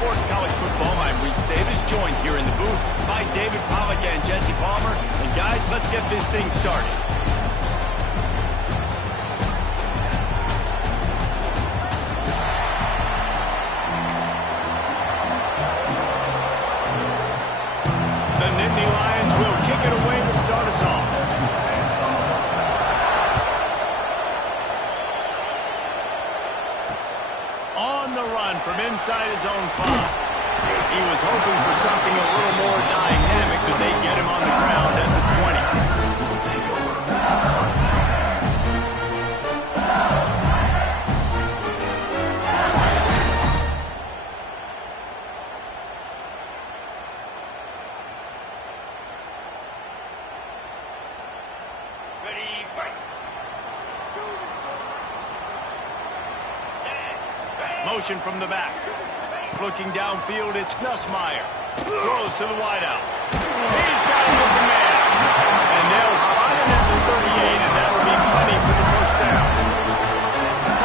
Sports College Football. I'm Reese Davis, joined here in the booth by David Pollack and Jesse Palmer. And guys, let's get this thing started. The Nittany Lions will kick it away to start us off. On the run from inside his own 5. He was hoping for something a little more dynamic, but they get him on the ground at the 20. Motion from the back. Looking downfield, it's Nussmeier. Throws to the wideout. He's got an open man. And they'll spot him at the 38, and that'll be plenty for the first down.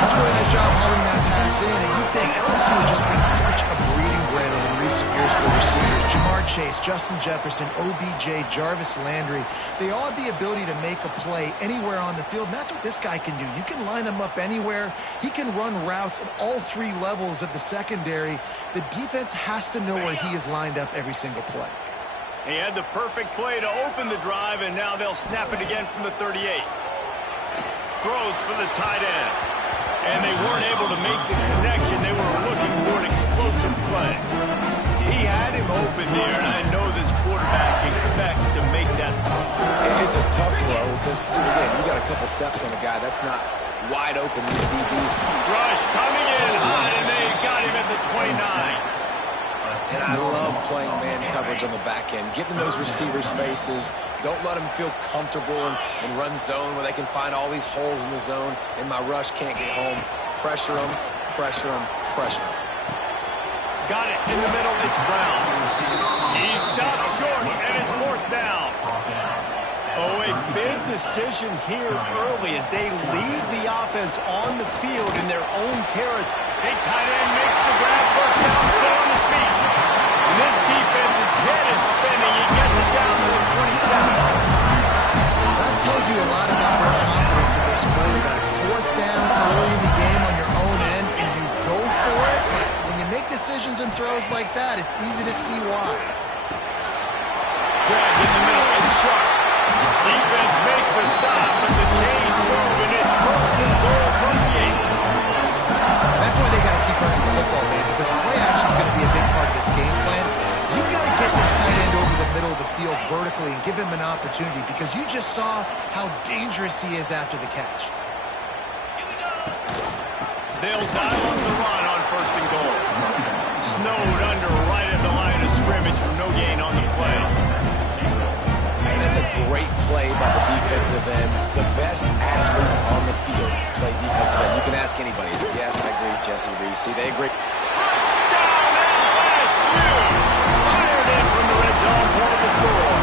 That's a really nice job holding that pass in. And you think LSU has just been such a breeding ground in recent years for receivers. Jamar Chase, Justin Jefferson, OBJ, Jarvis Landry. They all have the ability to make a play anywhere on the field, and that's what this guy can do. You can line him up anywhere. He can run routes at all 3 levels of the secondary. The defense has to know where he is lined up every single play. He had the perfect play to open the drive, and now they'll snap it again from the 38. Throws for the tight end. And they weren't able to make the connection. They were looking for an explosive play. He had him open there, and I know this quarterback expects to make that throw. It's a tough throw because, again, you got a couple steps on a guy. That's not wide open. These DBs. Rush coming in high, and they got him at the 29. And I love playing man coverage on the back end, getting those receivers' faces. Don't let them feel comfortable and run zone where they can find all these holes in the zone, and my rush can't get home. Pressure them, pressure them, pressure them. Got it in the middle. It's Brown. He stopped short, and it's 4th down. Oh, a big decision here early as they leave the offense on the field in their own territory. Big tight end makes the grab. First down, still on his feet. And this defense's head is spinning. He gets it down to the 27. That tells you a lot about their confidence in this quarterback. 4th down early in the game on your own end, and you go for it. But when you make decisions and throws like that, it's easy to see why. Grab in the middle. It's sharp. Defense makes a stop, but the chains move, and it's 1st and goal from the 8. That's why they got to keep running the football, man, because play action is going to be a big part of this game plan. You've got to get this tight end over the middle of the field vertically and give him an opportunity, because you just saw how dangerous he is after the catch. They'll dial up the run on 1st and goal. Snowed under right at the line of scrimmage for no gain on the play. And that's a great play by the defensive end. The best athletes on the field play defensive end. You can ask anybody. Yes, I agree, Jesse Reese. See, they agree. Touchdown LSU! Fired in from the red zone for the score.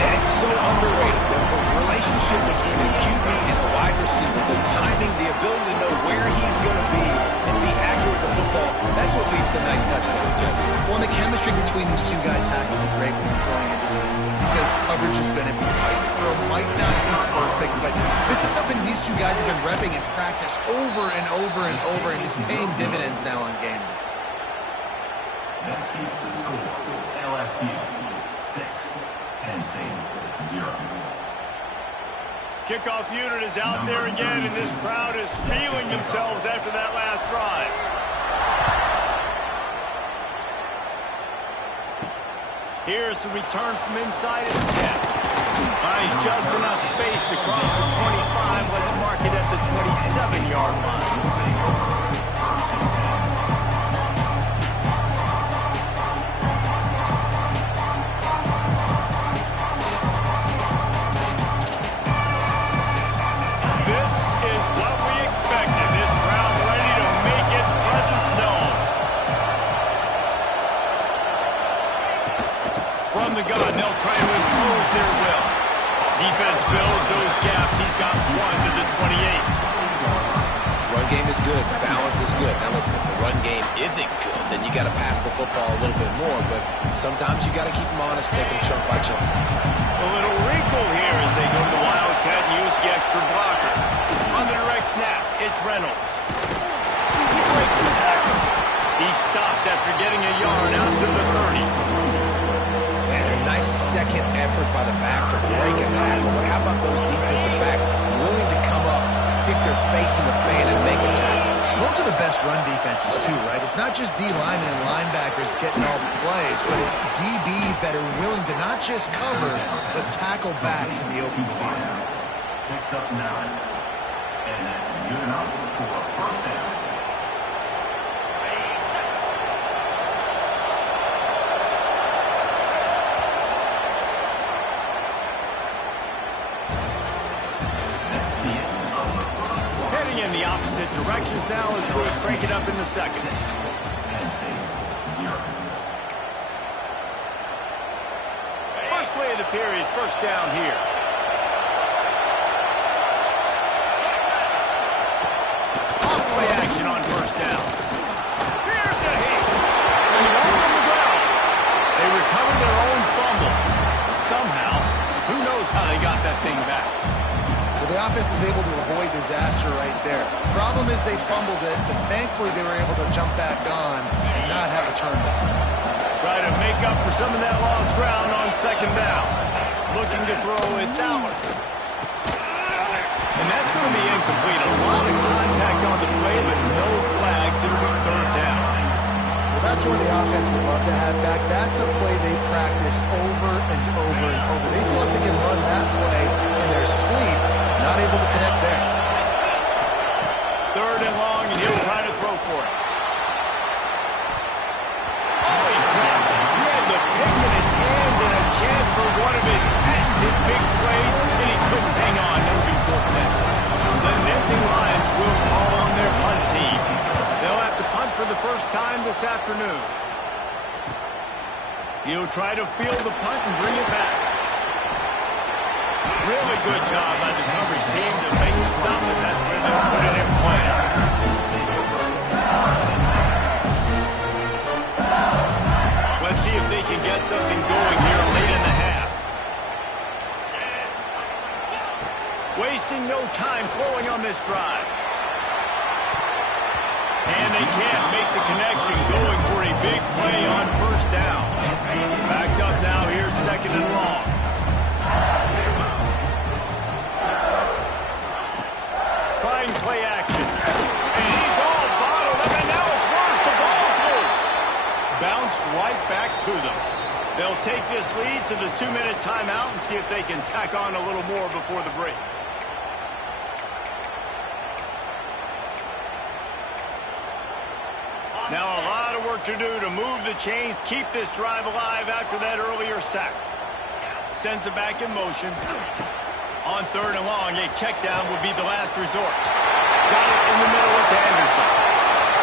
And it's so underrated. The relationship between a QB and a wide receiver, the timing, the ability to know where he's going to be and be accurate with the football, that's what leads to nice touchdowns, Jesse. Well, the chemistry between these two guys has to be great when you're throwing into the end zone, because coverage is going to be tight. The throw might not be perfect, but this is something these two guys have been repping in practice over and over and over, and it's paying dividends now on game day. That keeps the score LSU 6, Penn State 0. Kickoff unit is out there again, and this crowd is feeling themselves after that last drive. Here's the return from inside his 10. Finds just enough space to cross the 25. Let's mark it at the 27-yard line. From the gun, they'll try to impose their will. Defense fills those gaps. He's got 1 to the 28. Run game is good. Balance is good. Now listen, if the run game isn't good, then you got to pass the football a little bit more. But sometimes you got to keep them honest, take them chunk by chunk. A little wrinkle here as they go to the Wildcat and use the extra blocker. On the direct snap, it's Reynolds. He breaks the tackle. He stopped after getting a yard out to the 30. Man, a nice second effort by the back to break a tackle. But how about those defensive backs willing to come up, stick their face in the fan, and make a tackle? Those are the best run defenses, too, right? It's not just D linemen and linebackers getting all the plays, but it's DBs that are willing to not just cover, but tackle backs in the open field. Picks up 9. And that's good enough for a first down. Heading in the opposite directions now as we crank it up in the second. First play of the period, first down here. Off-play action on first down. Here's a hit. And the ball's on the ground. They recovered their own fumble. Somehow, who knows how they got that thing back. Well, the offense is able to avoid disaster right there. Problem is they fumbled it, but thankfully they were able to jump back on and not have a turnover. Try to make up for some of that lost ground on second down. Looking to throw, it's out. And that's going to be incomplete. A lot of contact on the play, but no flags. It'll be third down. Well, that's where the offense would love to have back. That's a play they practice over and over and over. They feel like they can run that play in their sleep, not able to connect there. Third and long, and he'll try to throw for it. Oh, he dropped it. He had the pick in his hands and a chance for one of his patented big plays, and he couldn't hang on. That'll be fourth down. The Nittany Lions will call on their punt team. They'll have to punt for the first time this afternoon. He'll try to field the punt and bring it back. Really good job by the coverage team to make the stop, and that's where they'll put it in play. Let's see if they can get something going here late in the half. Wasting no time throwing on this drive. And they can't make the connection, going for a big play on first down. Backed up now here, second and long. Trying play action. And he's all bottled up, and now it's worse. The ball's loose. Bounced right back to them. They'll take this lead to the 2-minute timeout and see if they can tack on a little more before the break. Now a lot of work to do to move the chains, keep this drive alive after that earlier sack. Sends it back in motion. On third and long, a check down will be the last resort. Got it in the middle, it's Anderson.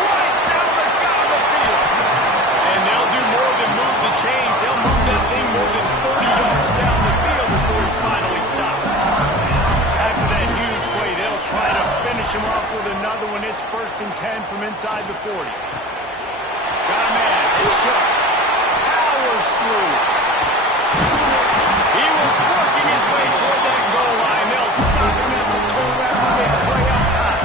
Right down the gut of the field. And they'll do more than move the chains. They'll move that thing more than 30 yards down the field before it's finally stopped. After that huge play, they'll try to finish him off with another one. It's 1st and 10 from inside the 40. Got a man. It's Sharp. Powers through. He was working his way toward that goal line. They'll stop him at the 2 after a big play up top.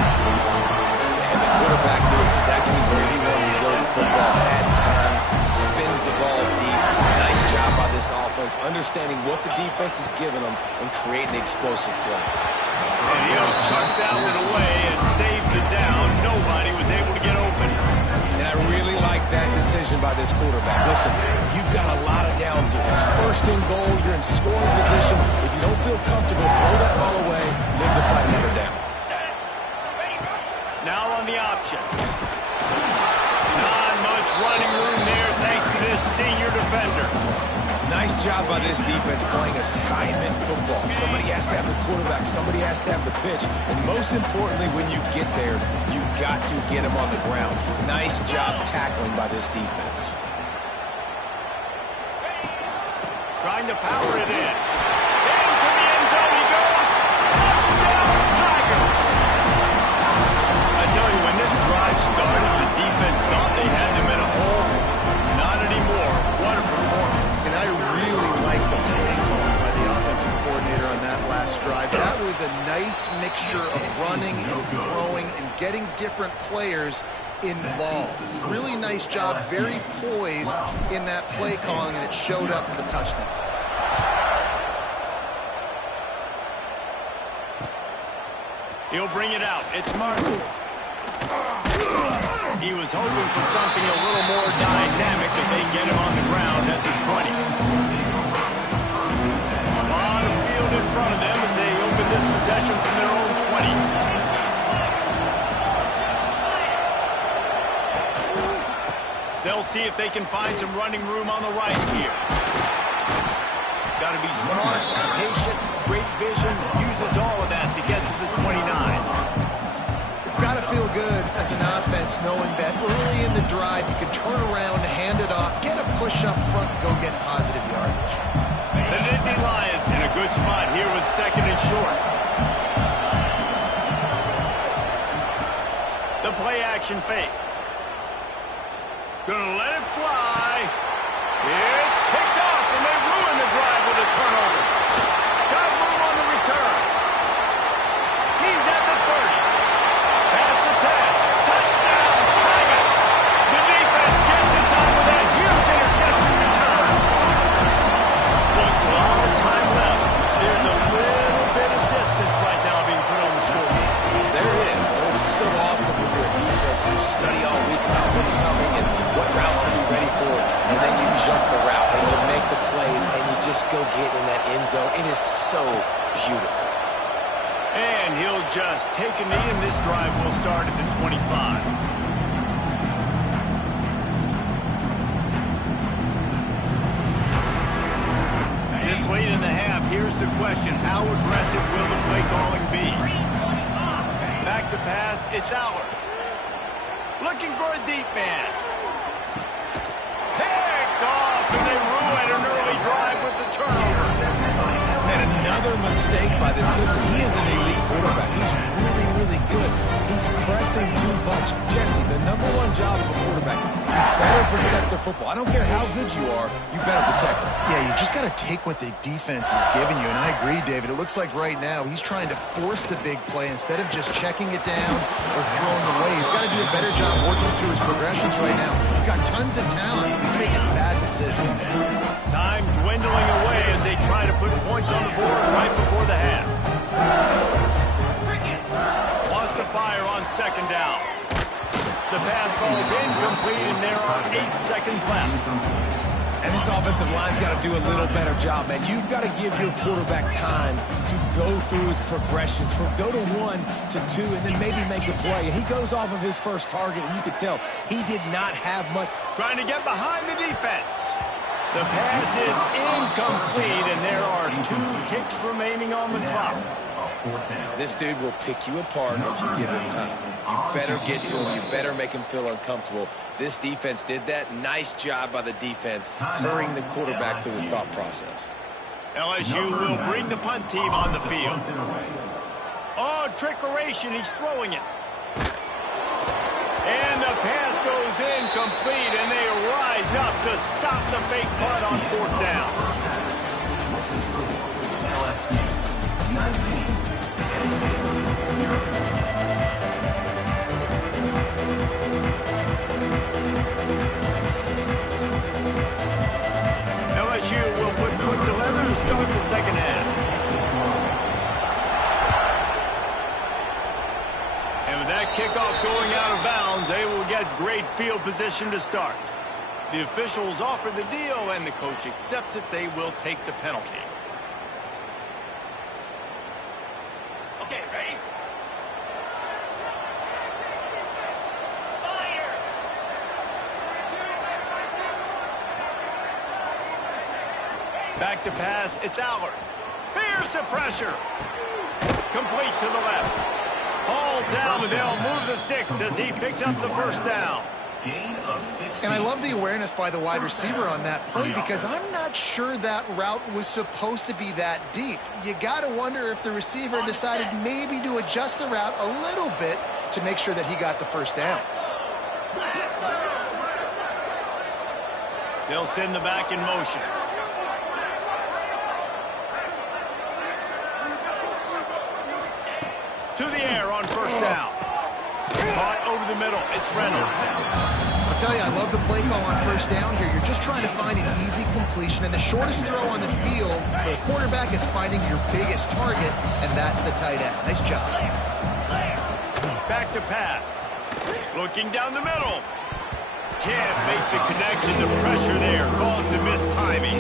And the quarterback knew exactly where he wanted to go with the football. Had time. Spins the ball deep. Nice job by this offense, understanding what the defense is giving them and creating explosive play. And he'll chuck that one away and save the down. Nobody was able to get open. And I really like that decision by this quarterback. Listen, you've got a lot of downs here. It's 1st and goal. You're in scoring position. If you don't feel comfortable, throw that ball away. Live to fight another down. Now on the option. Not much running room there thanks to this senior defender. Nice job by this defense playing assignment football. Somebody has to have the quarterback. Somebody has to have the pitch. And most importantly, when you get there, you've got to get him on the ground. Nice job tackling by this defense. Trying to power it in. Into the end zone he goes. Touchdown, Tiger. I tell you was a nice mixture of running and throwing and getting different players involved. Really nice job, very poised in that play calling, and it showed up in the touchdown. He'll bring it out. It's Martin. He was hoping for something a little more dynamic if they get him on the ground at the 20. A lot of field in front of them as they open this possession from their own 20. They'll see if they can find some running room on the right here. Got to be smart, patient, great vision, uses all of that to get to the 29. It's got to feel good as an offense knowing that early in the drive you can turn around, hand it off, get a push up front, and go get positive yardage. The Nittany Lions in a good spot here with second and short. The play action fake. Gonna let it fly. It's picked off, and they ruin the drive with a turnover. Got room on the return. He's at the 30. Past the 10. Touchdown, Tigers. The defense gets it done with that huge interception return. With a lot of time left, there's a little bit of distance right now being put on the scoreboard. There is, but it's so awesome when you're a defense. You study all week about what's coming and what routes to be ready for, and then you jump the route and you make the plays and you just go get in that end zone. It is so beautiful. And he'll just take a knee, and this drive will start at the 25. This late in the half, here's the question. How aggressive will the play calling be? Back to pass, it's Allard. Looking for a deep man. Picked off, and they ruin an early drive with the turnover. And another mistake by this. Listen, he is an elite quarterback. He's really, really good. He's pressing too much. Jesse, the #1 job of a quarterback, you better protect the football. I don't care how good you are, you better protect it. Yeah, you just got to take what the defense is giving you, and I agree, David. It looks like right now he's trying to force the big play instead of just checking it down or throwing away. He's got to do a better job working through his progressions right now. He's got tons of talent, but he's making bad decisions. Time dwindling away as they try to put points on the board right before the half. Lost the fire on second down. The pass falls incomplete, and there are 8 seconds left. And this offensive line's got to do a little better job, man. You've got to give your quarterback time to go through his progressions from go to 1 to 2 and then maybe make a play. And he goes off of his first target, and you can tell he did not have much. Trying to get behind the defense. The pass is incomplete, and there are 2 ticks remaining on the clock. This dude will pick you apart if you give him time. You better get to him. You better make him feel uncomfortable. This defense did that. Nice job by the defense, hurrying the quarterback through his thought process. LSU will bring the punt team on the field. Oh, trickeration. He's throwing it. And the pass goes incomplete, and they rise up to stop the fake punt on 4th down. LSU will put foot to leather to start the second half. And with that kickoff going out of bounds, they will get great field position to start. The officials offer the deal, and the coach accepts it. They will take the penalty. Okay, ready? Back to pass, it's Allard. Here's the pressure. Complete to the left. Hauled down, and they'll move the sticks as he picks up the first down. And I love the awareness by the wide receiver on that play because I'm not sure that route was supposed to be that deep. You got to wonder if the receiver decided maybe to adjust the route a little bit to make sure that he got the first down. They'll send the back in motion. down. Caught over the middle. It's Reynolds. I'll tell you, I love the play call on first down here. You're just trying to find an easy completion, and the shortest throw on the field for the quarterback is finding your biggest target, and that's the tight end. Nice job. Back to pass. Looking down the middle. Can't make the connection. The pressure there caused the missed timing.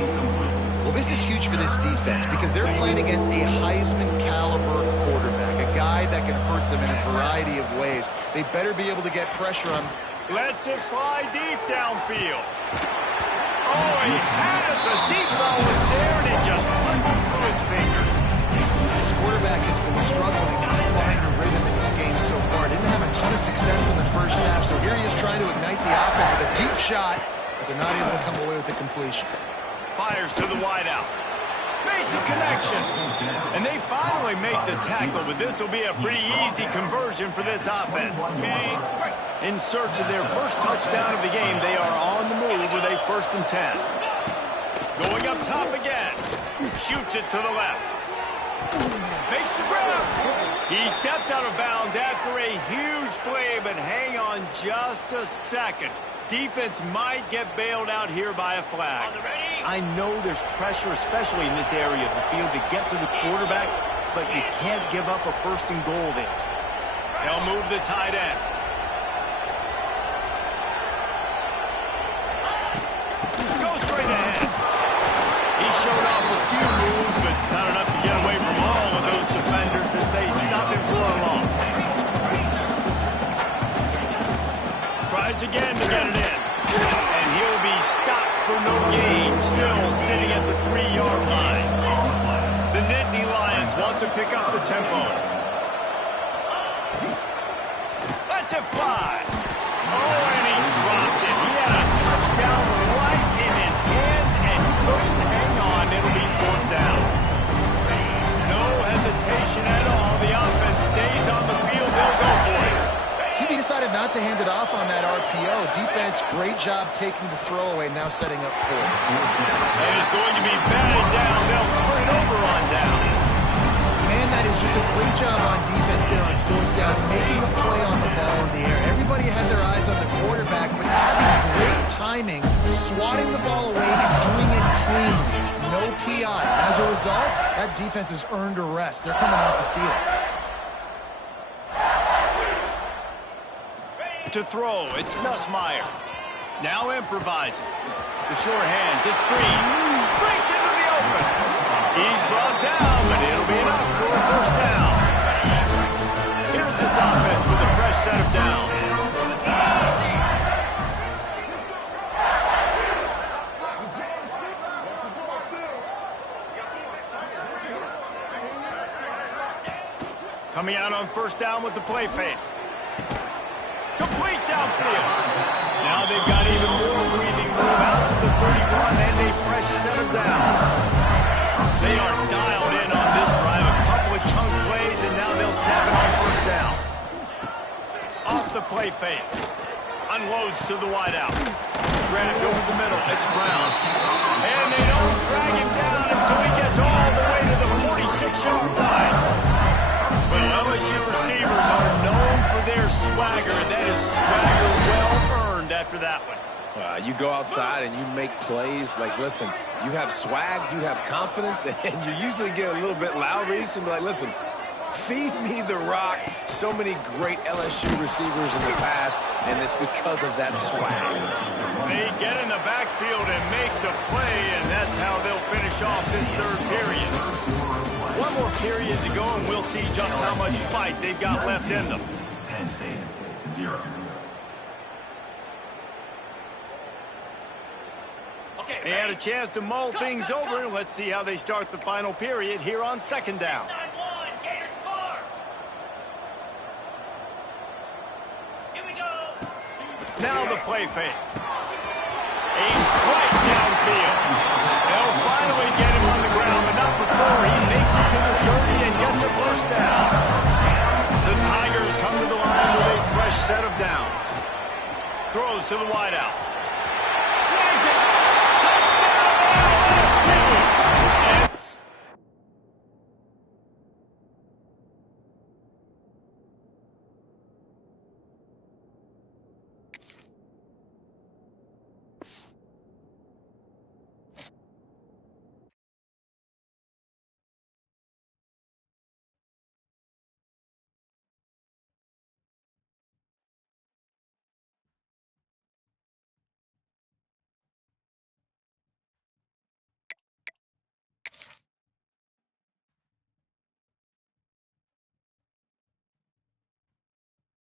Well, this is huge for this defense because they're playing against a Heisman-caliber quarterback, a guy that can hurt them in a variety of ways. They better be able to get pressure on. Lets it fly deep downfield. Oh, he had it. The deep ball was there, and it just trickled through his fingers. This quarterback has been struggling to find a rhythm in this game so far. Didn't have a ton of success in the first half, so here he is trying to ignite the offense with a deep shot, but they're not able to come away with the completion. Fires to the wideout. Makes a connection. And they finally make the tackle, but this will be a pretty easy conversion for this offense. In search of their first touchdown of the game, they are on the move with a 1st and 10. Going up top again. Shoots it to the left. Makes the grab. He stepped out of bounds after a huge play, but hang on just a second. Defense might get bailed out here by a flag. I know there's pressure, especially in this area of the field, to get to the quarterback, but you can't give up a 1st and goal there. They'll move the tight end. Go straight ahead. He showed off a few moves, but not enough to get away from all of those defenders as they stop him for a loss. Tries again to get it in. And he'll be stopped for no gain, still sitting at the 3-yard line. The Nittany Lions want to pick up the tempo. Lets it fly. Oh, and he dropped it. He had a touchdown right in his hands and couldn't hang on. It'll be 4th down. No hesitation at all. The offense stays on the field. They'll go for it. He decided not to hand it off on that RPO. Defense, great job taking the throwaway, now setting up 4. And it's going to be batted down. They'll turn it over on downs. Man, that is just a great job on defense there on 4th down, making a play on the ball in the air. Everybody had their eyes on the quarterback, but having great timing, swatting the ball away and doing it cleanly. No PI. As a result, that defense has earned a rest. They're coming off the field. To throw, it's Nussmeier. Now improvising. The short hands, it's Green. Breaks into the open. He's brought down, but it'll be enough for a 1st down. Here's this offense with a fresh set of downs. Coming out on 1st down with the play fake. Complete downfield. Now they've got even more breathing room out to the 31 and a fresh set of downs. They are dialed in on this drive. A couple of chunk plays, and now they'll snap it on 1st down. Off the play fake. Unloads to the wideout. Granted over the middle. It's Brown. And they don't drag him down until he gets all the way to the 46-yard line. Well, LSU receivers are known for their swagger, and that is swagger well earned after that one. You go outside and you make plays. Like, listen, you have swag, you have confidence, and you usually get a little bit loud. Reese and be like, listen, feed me the rock. So many great LSU receivers in the past, and it's because of that swag. They get in the backfield and make the play, and that's how they'll finish off this 3rd period. One more period to go, and we'll see just how much fight they've got left in them. Penn State, 0. Okay, They had a chance to mull things over. Let's see how they start the final period here on 2nd down. 9-1, Gators score. Here we go. Now the play fake. A strike